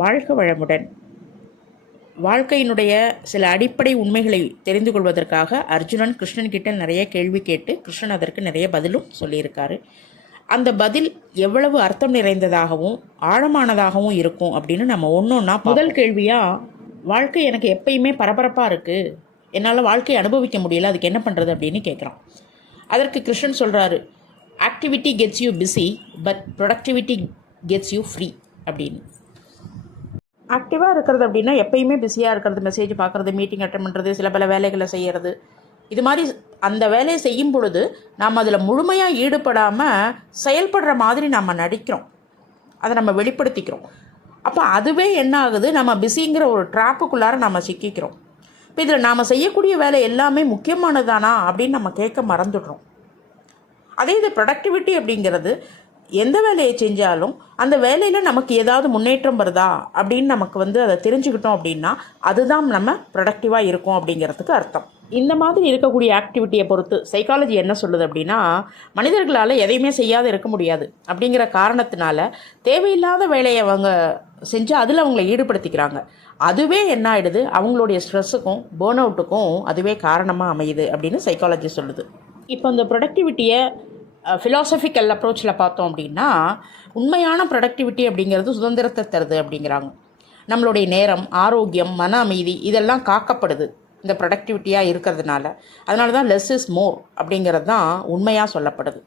வாழ்க வளமுடன். வாழ்க்கையினுடைய சில அடிப்படை உண்மைகளை தெரிந்து கொள்வதற்காக அர்ஜுனன் கிருஷ்ணன் கிட்ட நிறைய கேள்வி கேட்டு கிருஷ்ணன் அதற்கு நிறைய பதிலும் சொல்லியிருக்காரு. அந்த பதில் எவ்வளவு அர்த்தம் நிறைந்ததாகவும் ஆழமானதாகவும் இருக்கும் அப்படின்னு நம்ம ஒன்றா முதல் கேள்வியாக, வாழ்க்கை எனக்கு எப்பயுமே பரபரப்பாக இருக்குது, என்னால் வாழ்க்கையை அனுபவிக்க முடியல, அதுக்கு என்ன பண்ணுறது அப்படின்னு கேட்குறான். அதற்கு கிருஷ்ணன் சொல்கிறாரு, activity gets you busy but productivity gets you free அப்படின்னு. ஆக்டிவாக இருக்கிறது அப்படின்னா எப்பயுமே பிஸியாக இருக்கிறது, மெசேஜ் பார்க்குறது, மீட்டிங் அட்டன் பண்ணுறது, சில பல வேலைகளை செய்கிறது, இது மாதிரி அந்த வேலையை செய்யும் பொழுது நாம் அதில் முழுமையாக ஈடுபடாமல் செயல்படுற மாதிரி நம்ம நடிக்கிறோம், அதை நம்ம வெளிப்படுத்திக்கிறோம். அப்போ அதுவே என்ன ஆகுது, நம்ம பிஸிங்கிற ஒரு ட்ராப்புக்குள்ளார நம்ம சிக்கிக்கிறோம். இப்போ இதில் நாம் செய்யக்கூடிய வேலை எல்லாமே முக்கியமானதானா அப்படின்னு நம்ம கேட்க மறந்துடுறோம். அதே இது ப்ரொடக்டிவிட்டி அப்படிங்கிறது, எந்த வேலையை செஞ்சாலும் அந்த வேலையில் நமக்கு ஏதாவது முன்னேற்றம் வருதா அப்படின்னு நமக்கு அதை தெரிஞ்சுக்கிட்டோம் அப்படின்னா அதுதான் நம்ம ப்ரொடக்டிவாக இருக்கும் அப்படிங்கிறதுக்கு அர்த்தம். இந்த மாதிரி இருக்கக்கூடிய ஆக்டிவிட்டியை பொறுத்து சைக்காலஜி என்ன சொல்லுது அப்படின்னா, மனிதர்களால் எதையுமே செய்யாத இருக்க முடியாது அப்படிங்கிற காரணத்தினால தேவையில்லாத வேலையை அவங்க செஞ்சு அதில் அவங்கள ஈடுபடுத்திக்கிறாங்க. அதுவே என்ன ஆகிடுது, அவங்களுடைய ஸ்ட்ரெஸ்ஸுக்கும் பேர்ன் அவுட்டுக்கும் அதுவே காரணமாக அமையுது அப்படின்னு சைக்காலஜி சொல்லுது. இப்போ இந்த ப்ரொடக்டிவிட்டியை ஃபிலாசபிக்கல் அப்ரோச்சில் பார்த்தோம் அப்படின்னா, உண்மையான ப்ரொடக்டிவிட்டி அப்படிங்கிறது சுதந்திரத்தை தருது அப்படிங்கிறாங்க. நம்மளுடைய நேரம், ஆரோக்கியம், மன அமைதி இதெல்லாம் காக்கப்படுது இந்த ப்ரொடக்டிவிட்டியாக இருக்கிறதுனால. அதனால தான் லெஸ் இஸ் மோர் அப்படிங்கிறது தான் உண்மையாக சொல்லப்படுது.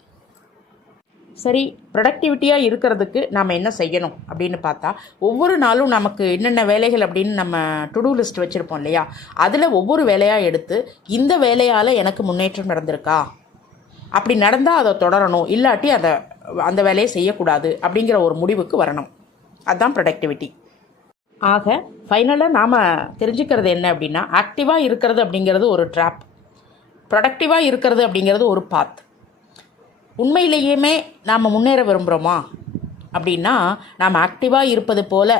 சரி, ப்ரொடக்டிவிட்டியாக இருக்கிறதுக்கு நாம் என்ன செய்யணும் அப்படின்னு பார்த்தா, ஒவ்வொரு நாளும் நமக்கு என்னென்ன வேலைகள் அப்படின்னு நம்ம டு-டூ லிஸ்ட் வச்சுருப்போம் இல்லையா, அதில் ஒவ்வொரு வேலையாக எடுத்து இந்த வேலையால் எனக்கு முன்னேற்றம் நடந்திருக்கா, அப்படி நடந்தால் அதை தொடரணும், இல்லாட்டி அந்த வேலையை செய்யக்கூடாது அப்படிங்கிற ஒரு முடிவுக்கு வரணும். அதுதான் ப்ரொடக்டிவிட்டி. ஆக ஃபைனலாக நாம் தெரிஞ்சுக்கிறது என்ன அப்படின்னா, ஆக்டிவாக இருக்கிறது அப்படிங்கிறது ஒரு ட்ராப், ப்ரொடக்டிவாக இருக்கிறது அப்படிங்கிறது ஒரு பாத். உண்மையிலேயுமே நாம் முன்னேற விரும்புகிறோமா அப்படின்னா, நாம் ஆக்டிவாக இருப்பது போல்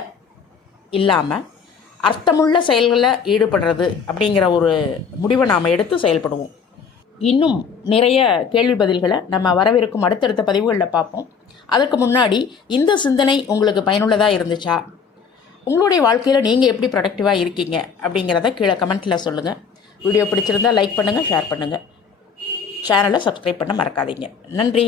இல்லாமல் அர்த்தமுள்ள செயல்களில் ஈடுபடுறது அப்படிங்கிற ஒரு முடிவை நாம் எடுத்து செயல்படுவோம். இன்னும் நிறைய கேள்வி பதில்களை நம்ம வரவிருக்கும் அடுத்தடுத்த பதிவுகளில் பார்ப்போம். அதற்கு முன்னாடி இந்த சிந்தனை உங்களுக்கு பயனுள்ளதாக இருந்துச்சா, உங்களுடைய வாழ்க்கையில் நீங்கள் எப்படி ப்ரொடக்டிவாக இருக்கீங்க அப்படிங்கிறத கீழே கமெண்ட்டில் சொல்லுங்கள். வீடியோ பிடிச்சிருந்தால் லைக் பண்ணுங்கள், ஷேர் பண்ணுங்கள், சேனலை சப்ஸ்கிரைப் பண்ண மறக்காதீங்க. நன்றி.